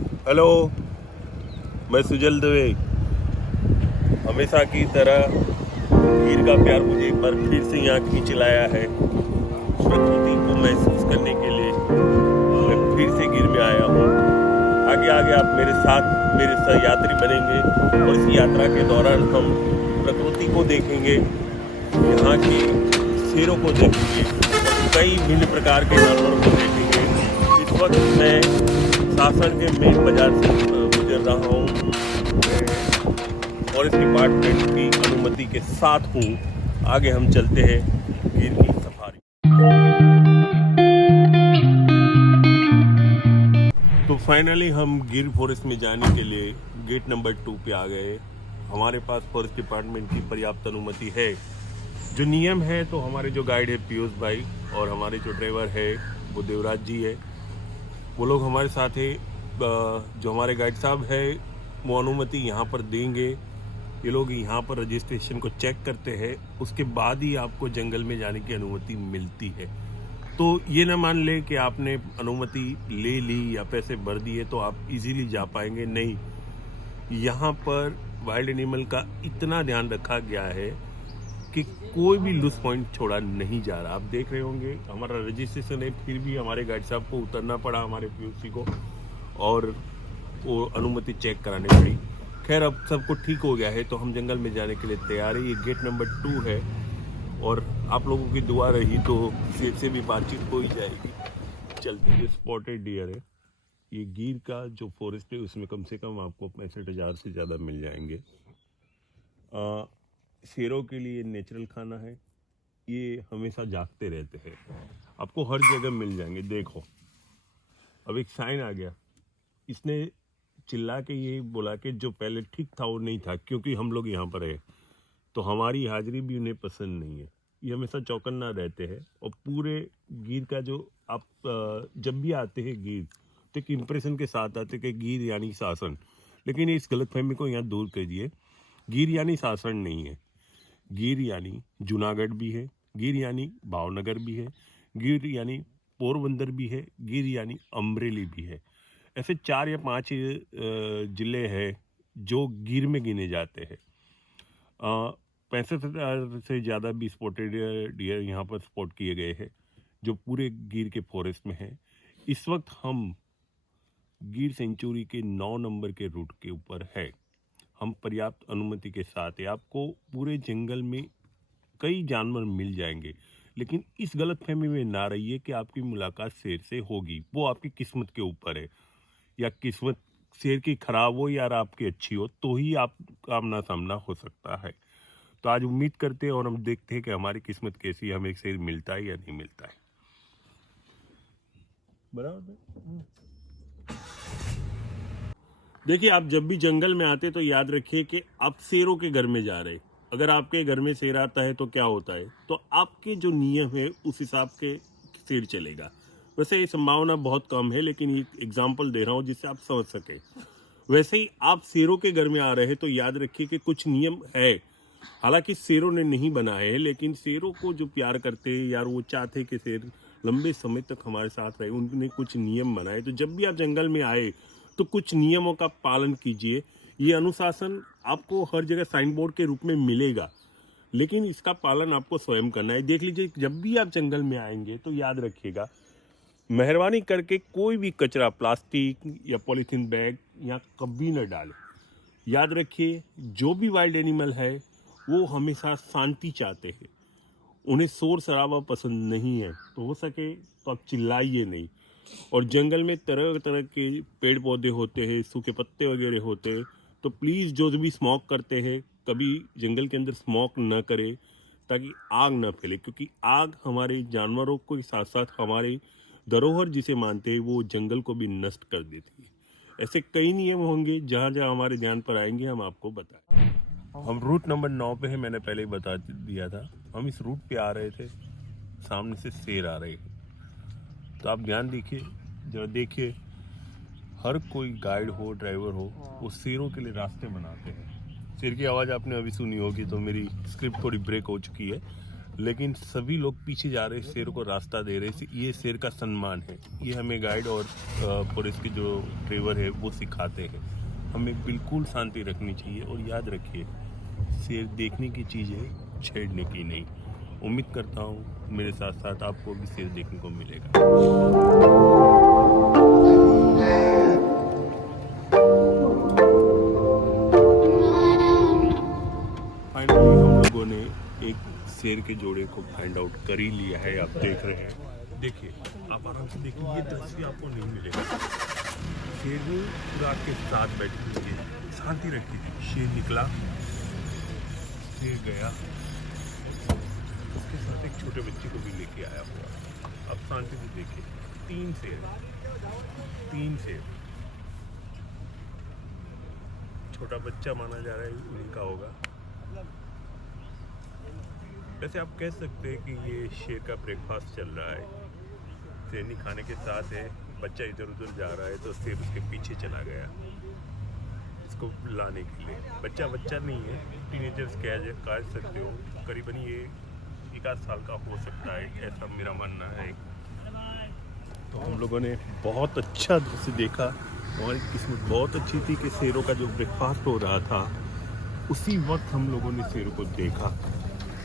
Hello, मैं सुजल दवे। हमेशा की तरह गिर का प्यार मुझे एक बार फिर से यहाँ खींच लाया है। प्रकृति को महसूस करने के लिए मैं फिर से गिर में आया हूँ। आगे आगे आप मेरे साथ मेरे सहयात्री बनेंगे और इस यात्रा के दौरान हम प्रकृति को देखेंगे, यहाँ की शेरों को देखेंगे, कई भिन्न प्रकार के जानवरों को देखेंगे। इस वक्त मैं सासन के मेन बाजार से गुजर रहा हूँ। फॉरेस्ट डिपार्टमेंट की अनुमति के साथ हूँ। आगे हम चलते हैं गिर की सफारी। तो फाइनली हम गिर फॉरेस्ट में जाने के लिए गेट नंबर 2 पे आ गए। हमारे पास फॉरेस्ट डिपार्टमेंट की पर्याप्त अनुमति है। जो नियम है तो हमारे जो गाइड है पीयूष भाई और हमारे जो ड्राइवर है वो देवराज जी है, वो लोग हमारे साथ है। जो हमारे गाइड साहब है वो अनुमति यहाँ पर देंगे। ये लोग यहाँ पर रजिस्ट्रेशन को चेक करते हैं, उसके बाद ही आपको जंगल में जाने की अनुमति मिलती है। तो ये ना मान ले कि आपने अनुमति ले ली या पैसे भर दिए तो आप इजीली जा पाएंगे, नहीं। यहाँ पर वाइल्ड एनिमल का इतना ध्यान रखा गया है कि कोई भी लूज पॉइंट छोड़ा नहीं जा रहा। आप देख रहे होंगे हमारा रजिस्ट्रेशन है, फिर भी हमारे गाइड साहब को उतरना पड़ा, हमारे पीयूसी को, और वो अनुमति चेक करानी पड़ी। खैर अब सब कुछ ठीक हो गया है तो हम जंगल में जाने के लिए तैयार है। ये गेट नंबर 2 है और आप लोगों की दुआ रही तो शेर से भी बातचीत हो ही जाएगी। चलते हैं। स्पॉटेड डियर है। ये गिर का जो फॉरेस्ट है उसमें कम से कम आपको 65,000 से ज़्यादा मिल जाएंगे। शेरों के लिए नेचुरल खाना है, ये हमेशा जागते रहते हैं, आपको हर जगह मिल जाएंगे। देखो अब एक साइन आ गया, इसने चिल्ला के ये बोला कि जो पहले ठीक था वो नहीं था, क्योंकि हम लोग यहाँ पर है तो हमारी हाजिरी भी उन्हें पसंद नहीं है। ये हमेशा चौकन्ना रहते हैं और पूरे गिर का जो आप जब भी आते हैं गिर तो एक इम्प्रेशन के साथ आते कि गिर यानी शासन, लेकिन इस गलतफहमी को यहाँ दूर कीजिए। गिर यानी शासन नहीं है, गिर यानी जूनागढ़ भी है, गिर यानी भावनगर भी है, गिर यानी पोरबंदर भी है, गिर यानी अमरेली भी है। ऐसे 4 या 5 जिले हैं जो गिर में गिने जाते हैं। 65,000 से ज़्यादा भी स्पॉटेड डियर यहाँ पर स्पॉट किए गए हैं जो पूरे गिर के फॉरेस्ट में है। इस वक्त हम गिर सेंचुरी के 9 नंबर के रूट के ऊपर है। हम पर्याप्त अनुमति के साथ है, आपको पूरे जंगल में कई जानवर मिल जाएंगे, लेकिन इस गलतफहमी में ना रहिए कि आपकी मुलाकात शेर से होगी। वो आपकी किस्मत के ऊपर है, या किस्मत शेर की खराब हो या आपकी अच्छी हो तो ही आप आमना सामना हो सकता है। तो आज उम्मीद करते हैं और हम देखते हैं कि हमारी किस्मत कैसी है, हमें शेर मिलता है या नहीं मिलता है। बराबर। देखिए, आप जब भी जंगल में आते तो याद रखिए कि आप शेरों के घर में जा रहे। अगर आपके घर में शेर आता है तो क्या होता है, तो आपके जो नियम है उस हिसाब के शेर चलेगा। वैसे ये संभावना बहुत कम है, लेकिन ये एग्जाम्पल दे रहा हूँ जिससे आप समझ सके। वैसे ही आप शेरों के घर में आ रहे हैं तो याद रखिए कि कुछ नियम है। हालांकि शेरों ने नहीं बनाए हैं, लेकिन शेरों को जो प्यार करते हैं यार, वो चाहते कि शेर लंबे समय तक हमारे साथ रहे, उन्होंने कुछ नियम बनाए। तो जब भी आप जंगल में आए तो कुछ नियमों का पालन कीजिए। ये अनुशासन आपको हर जगह साइन बोर्ड के रूप में मिलेगा, लेकिन इसका पालन आपको स्वयं करना है। देख लीजिए, जब भी आप जंगल में आएंगे तो याद रखिएगा, मेहरबानी करके कोई भी कचरा, प्लास्टिक या पॉलीथीन बैग यहाँ कभी न डालें। याद रखिए, जो भी वाइल्ड एनिमल है वो हमेशा शांति चाहते हैं, उन्हें शोर शराबा पसंद नहीं है। तो हो सके तो आप चिल्लाइए नहीं। और जंगल में तरह तरह के पेड़ पौधे होते हैं, सूखे पत्ते वगैरह होते हैं, तो प्लीज़ जो भी स्मोक करते हैं कभी जंगल के अंदर स्मोक न करें, ताकि आग न फैले, क्योंकि आग हमारे जानवरों के साथ साथ हमारे धरोहर जिसे मानते हैं वो जंगल को भी नष्ट कर देती है। ऐसे कई नियम होंगे, जहाँ जहाँ हमारे ध्यान पर आएंगे हम आपको बताएं। हम रूट नंबर 9 पे है, मैंने पहले ही बता दिया था। हम इस रूट पे आ रहे थे, सामने से शेर आ रहे हैं, तो आप ध्यान देखिए, जरा देखिए, हर कोई गाइड हो, ड्राइवर हो, वो शेरों के लिए रास्ते बनाते हैं। शेर की आवाज़ आपने अभी सुनी होगी, तो मेरी स्क्रिप्ट थोड़ी ब्रेक हो चुकी है, लेकिन सभी लोग पीछे जा रहे, शेर को रास्ता दे रहे। ये शेर का सम्मान है। ये हमें गाइड और फॉरेस्ट के जो ड्राइवर है वो सिखाते हैं। हमें बिल्कुल शांति रखनी चाहिए और याद रखिए, शेर देखने की चीज़ है, छेड़ने की नहीं। उम्मीद करता हूँ मेरे साथ साथ आपको भी शेर देखने को मिलेगा। फाइनली हम लोगों ने एक शेर के जोड़े को फाइंड आउट कर ही लिया है। आप देख रहे हैं, देखिए, आप आराम से देखिए, ये दृश्य आपको नहीं मिलेगा। शेर पूरा के साथ बैठी हुई है, शांति रखी थी। शेर निकला, शेर गया, उसके साथ एक छोटे बच्चे को भी लेके आया हुआ। अब शांति से देखिए, तीन शेर। छोटा बच्चा माना जा रहा है उन्हीं का होगा। वैसे आप कह सकते हैं कि ये शेर का ब्रेकफास्ट चल रहा है। शेरनी खाने के साथ है, बच्चा इधर उधर जा रहा है तो शेर उसके पीछे चला गया इसको लाने के लिए। बच्चा नहीं है, टीनेजर्स कह सकते हो। करीबन ये 1 साल का हो सकता है, ऐसा मेरा मानना है। तो हम लोगों ने बहुत अच्छा दृश्य देखा। हमारी किस्मत बहुत अच्छी थी कि शेरों का जो ब्रेकफास्ट हो रहा था उसी वक्त हम लोगों ने शेरों को देखा।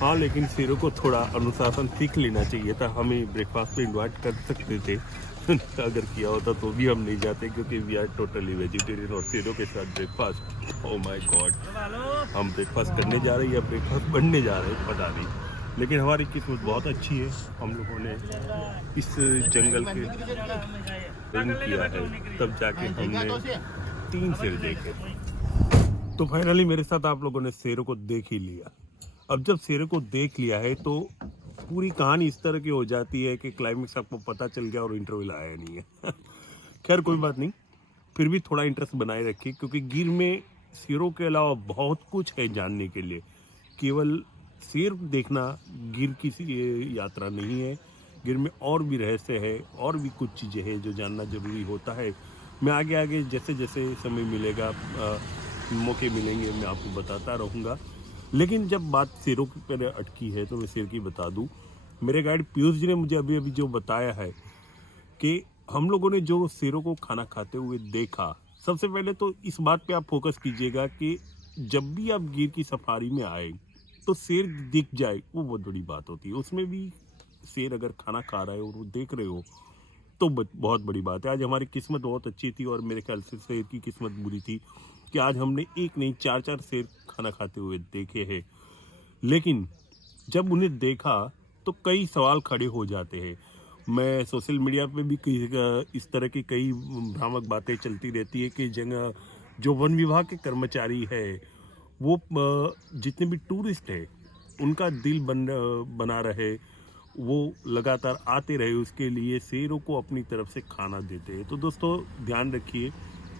हाँ, लेकिन शेरों को थोड़ा अनुशासन सीख लेना चाहिए था। हमें ब्रेकफास्ट पे इन्वाइट कर सकते थे अगर किया होता तो भी हम नहीं जाते, क्योंकि वी आर टोटली वेजिटेरियन। और शेरों के साथ ब्रेकफास्ट, ओह माय गॉड, हम ब्रेकफास्ट करने जा रहे हैं या ब्रेकफास्ट बनने जा रहे हैं पता नहीं। लेकिन हमारी किस्मत बहुत अच्छी है, हम लोगों ने इस जंगल के रन किया है, तब जाके हमने 3 शेर देखे। तो फाइनली मेरे साथ आप लोगों ने शेरों को देख ही लिया। अब जब शेरों को देख लिया है तो पूरी कहानी इस तरह की हो जाती है कि क्लाइमेक्स आपको पता चल गया और इंटरवल आया नहीं है। खैर कोई बात नहीं, फिर भी थोड़ा इंटरेस्ट बनाए रखिए, क्योंकि गिर में शेरों के अलावा बहुत कुछ है जानने के लिए। केवल शेर देखना गिर की यात्रा नहीं है। गिर में और भी रहस्य है, और भी कुछ चीज़ें हैं जो जानना जरूरी होता है। मैं आगे आगे जैसे जैसे समय मिलेगा, मौके मिलेंगे, मैं आपको बताता रहूँगा। लेकिन जब बात शेरों पर अटकी है तो मैं शेर की बता दूं। मेरे गाइड पीयूष जी ने मुझे अभी अभी जो बताया है कि हम लोगों ने जो शेरों को खाना खाते हुए देखा, सबसे पहले तो इस बात पे आप फोकस कीजिएगा कि जब भी आप गिर की सफारी में आए तो शेर दिख जाए, वो बहुत बड़ी बात होती है। उसमें भी शेर अगर खाना खा रहा है और वो देख रहे हो तो बहुत बड़ी बात है। आज हमारी किस्मत बहुत अच्छी थी और मेरे ख्याल से शेर की किस्मत बुरी थी कि आज हमने एक नहीं 4 शेर खाना खाते हुए देखे हैं। लेकिन जब उन्हें देखा तो कई सवाल खड़े हो जाते हैं। मैं सोशल मीडिया पे भी इस तरह की कई भ्रामक बातें चलती रहती है कि जो वन विभाग के कर्मचारी है वो जितने भी टूरिस्ट है उनका दिल बना रहे, वो लगातार आते रहे, उसके लिए शेरों को अपनी तरफ से खाना देते हैं। तो दोस्तों ध्यान रखिए,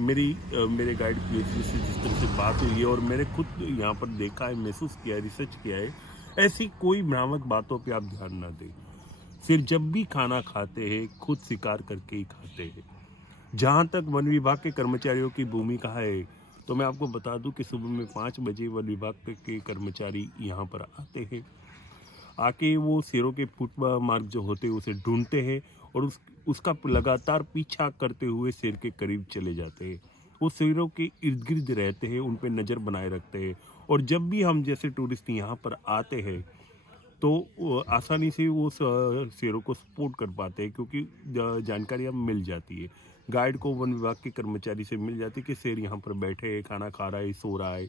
मेरे गाइड पीएचडी से जिस तरह से बात हुई है और मैंने खुद यहाँ पर देखा है, महसूस किया है, रिसर्च किया है, ऐसी कोई भ्रामक बातों पे आप ध्यान ना दें। फिर जब भी खाना खाते हैं खुद शिकार करके ही खाते हैं। जहाँ तक वन विभाग के कर्मचारियों की भूमिका है तो मैं आपको बता दूं कि सुबह में 5 बजे वन विभाग के कर्मचारी यहाँ पर आते हैं। आके वो शेरों के फुट मार्क जो होते हैं उसे ढूंढते हैं और उसका लगातार पीछा करते हुए शेर के करीब चले जाते हैं। वो शेरों के इर्द गिर्द रहते हैं, उन पर नज़र बनाए रखते हैं। और जब भी हम जैसे टूरिस्ट यहाँ पर आते हैं तो आसानी से वो शेरों को सपोर्ट कर पाते हैं, क्योंकि जानकारी अब मिल जाती है। गाइड को वन विभाग के कर्मचारी से मिल जाती है कि शेर यहाँ पर बैठे है, खाना खा रहा है, सो रहा है।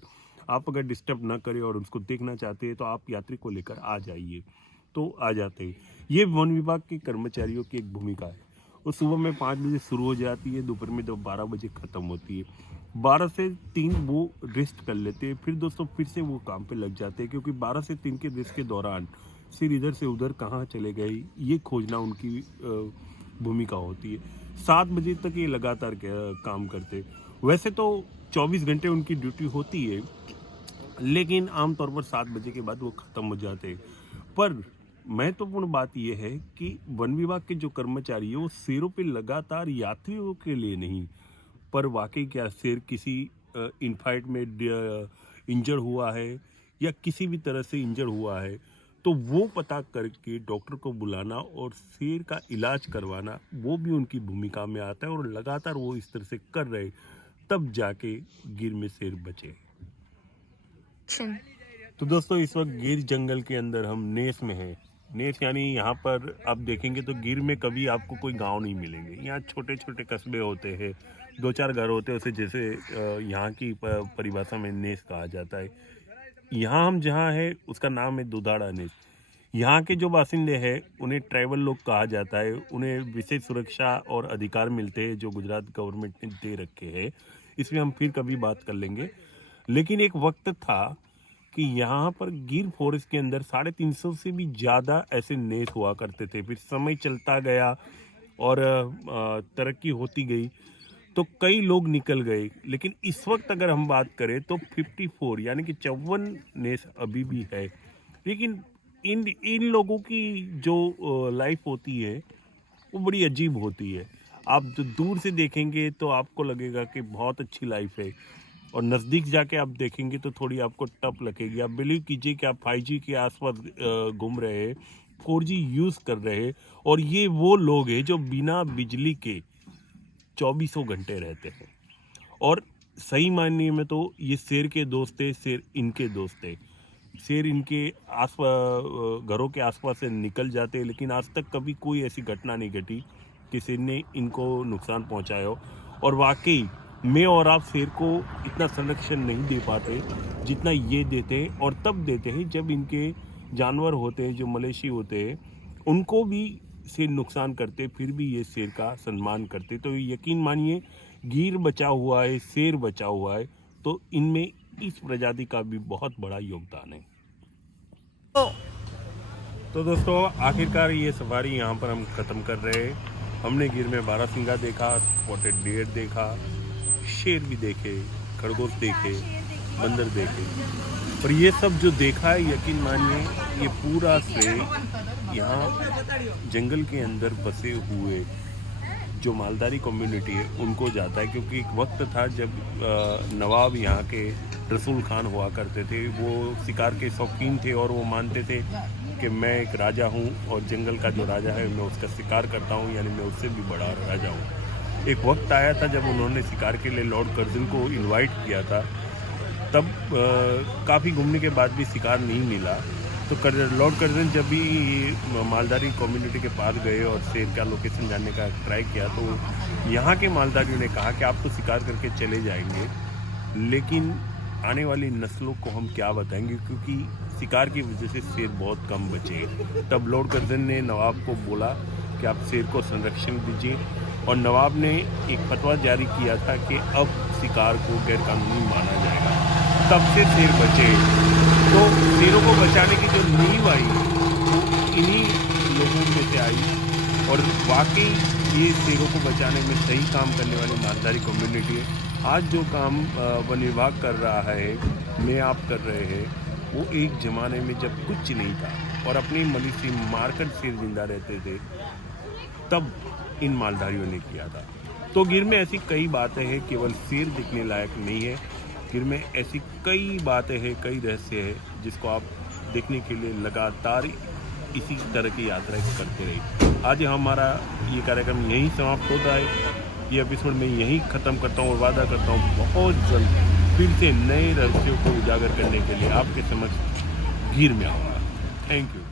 आप अगर डिस्टर्ब ना करें और उसको देखना चाहते हैं तो आप यात्री को लेकर आ जाइए, तो आ जाते हैं। ये वन विभाग के कर्मचारियों की एक भूमिका है। वो सुबह में 5 बजे शुरू हो जाती है, दोपहर में 12 बजे ख़त्म होती है। 12 से 3 वो रेस्ट कर लेते हैं, फिर दोस्तों फिर से वो काम पे लग जाते हैं, क्योंकि 12 से 3 के रेस्ट के दौरान सिर इधर से उधर कहाँ चले गए ये खोजना उनकी भूमिका होती है। 7 बजे तक ये लगातार काम करते। वैसे तो 24 घंटे उनकी ड्यूटी होती है, लेकिन आमतौर पर 7 बजे के बाद वो ख़त्म हो जाते हैं। पर महत्वपूर्ण बात यह है कि वन विभाग के जो कर्मचारी है वो शेरों पे लगातार यात्रियों के लिए नहीं, पर वाकई क्या शेर किसी इनफाइट में इंजर हुआ है या किसी भी तरह से इंजर हुआ है तो वो पता करके डॉक्टर को बुलाना और शेर का इलाज करवाना वो भी उनकी भूमिका में आता है, और लगातार वो इस तरह से कर रहे, तब जाके गिर में शेर बचे। तो दोस्तों इस वक्त गिर जंगल के अंदर हम नेस में हैं। नेस यानी यहाँ पर आप देखेंगे तो गिर में कभी आपको कोई गांव नहीं मिलेंगे। यहाँ छोटे छोटे कस्बे होते हैं, 2-4 घर होते हैं, उसे जैसे यहाँ की परिभाषा में नेस कहा जाता है। यहाँ हम जहाँ है उसका नाम है दुधाड़ा नेस। यहाँ के जो बासिंदे हैं उन्हें ट्राइबल लोग कहा जाता है। उन्हें विशेष सुरक्षा और अधिकार मिलते हैं जो गुजरात गवर्नमेंट ने दे रखे हैं। इसमें हम फिर कभी बात कर लेंगे। लेकिन एक वक्त था कि यहाँ पर गिर फॉरेस्ट के अंदर 350 से भी ज़्यादा ऐसे नेस हुआ करते थे। फिर समय चलता गया और तरक्की होती गई तो कई लोग निकल गए। लेकिन इस वक्त अगर हम बात करें तो 54 यानी कि 54 नेस अभी भी है। लेकिन इन लोगों की जो लाइफ होती है वो बड़ी अजीब होती है। आप जो दूर से देखेंगे तो आपको लगेगा कि बहुत अच्छी लाइफ है, और नज़दीक जाके आप देखेंगे तो थोड़ी आपको टफ लगेगी। आप बिलीव कीजिए कि आप 5G के आसपास घूम रहे हैं, 4G यूज़ कर रहे हैं, और ये वो लोग हैं जो बिना बिजली के 24 घंटे रहते हैं। और सही मायने में तो ये शेर के दोस्त थे, शेर इनके दोस्त थे। शेर इनके घरों के आसपास से निकल जाते हैं, लेकिन आज तक कभी कोई ऐसी घटना नहीं घटी कि शेर ने इनको नुकसान पहुंचाया हो। और वाकई मैं और आप शेर को इतना संरक्षण नहीं दे पाते जितना ये देते हैं, और तब देते हैं जब इनके जानवर होते हैं जो मवेशी होते हैं उनको भी शेर नुकसान करते, फिर भी ये शेर का सम्मान करते। तो यकीन मानिए गिर बचा हुआ है, शेर बचा हुआ है, तो इनमें इस प्रजाति का भी बहुत बड़ा योगदान है। तो दोस्तों आखिरकार ये सफारी यहाँ पर हम ख़त्म कर रहे हैं। हमने गिर में बारहसिंगा देखा, स्पॉटेड डियर देखा, शेर भी देखे, खरगोश देखे, बंदर देखे, और ये सब जो देखा है यकीन मानिए ये पूरा से यहाँ जंगल के अंदर बसे हुए जो मालधारी कम्युनिटी है उनको जाता है। क्योंकि एक वक्त था जब नवाब यहाँ के रसूल खान हुआ करते थे, वो शिकार के शौकीन थे और वो मानते थे कि मैं एक राजा हूँ और जंगल का जो राजा है मैं उसका शिकार करता हूँ, यानी मैं उससे भी बड़ा राजा हूँ। एक वक्त आया था जब उन्होंने शिकार के लिए लॉर्ड कर्जन को इनवाइट किया था, तब काफ़ी घूमने के बाद भी शिकार नहीं मिला। तो लॉर्ड कर्जन जब भी मालधारी कम्युनिटी के पास गए और शेर का लोकेशन जानने का ट्राई किया, तो यहाँ के मालधारियों ने कहा कि आप तो शिकार करके चले जाएंगे, लेकिन आने वाली नस्लों को हम क्या बताएंगे, क्योंकि शिकार की वजह से शेर बहुत कम बचे। तब लॉर्ड कर्जन ने नवाब को बोला कि आप शेर को संरक्षण दीजिए, और नवाब ने एक फतवा जारी किया था कि अब शिकार को गैरकानूनी माना जाएगा। तब से शेर बचे। तो शेरों को बचाने की जो नींव आई वो इन्हीं लोगों में से आई, और वाकई ये शेरों को बचाने में सही काम करने वाली मालधारी कम्युनिटी है। आज जो काम वन विभाग कर रहा है, मैं आप कर रहे हैं, वो एक ज़माने में जब कुछ नहीं था और अपनी मवेशी मारकर शेर जिंदा रहते थे, तब इन मालधारियों ने किया था। तो गिर में ऐसी कई बातें हैं, केवल शेर दिखने लायक नहीं है। गिर में ऐसी कई बातें हैं, कई रहस्य हैं जिसको आप देखने के लिए लगातार इसी तरह की यात्रा करते रहिए। आज हमारा ये कार्यक्रम यहीं समाप्त होता है। ये एपिसोड मैं यहीं ख़त्म करता हूँ और वादा करता हूँ बहुत जल्द फिर से नए रहस्यों को उजागर करने के लिए आपके समक्ष गिर में आऊँगा। Thank you.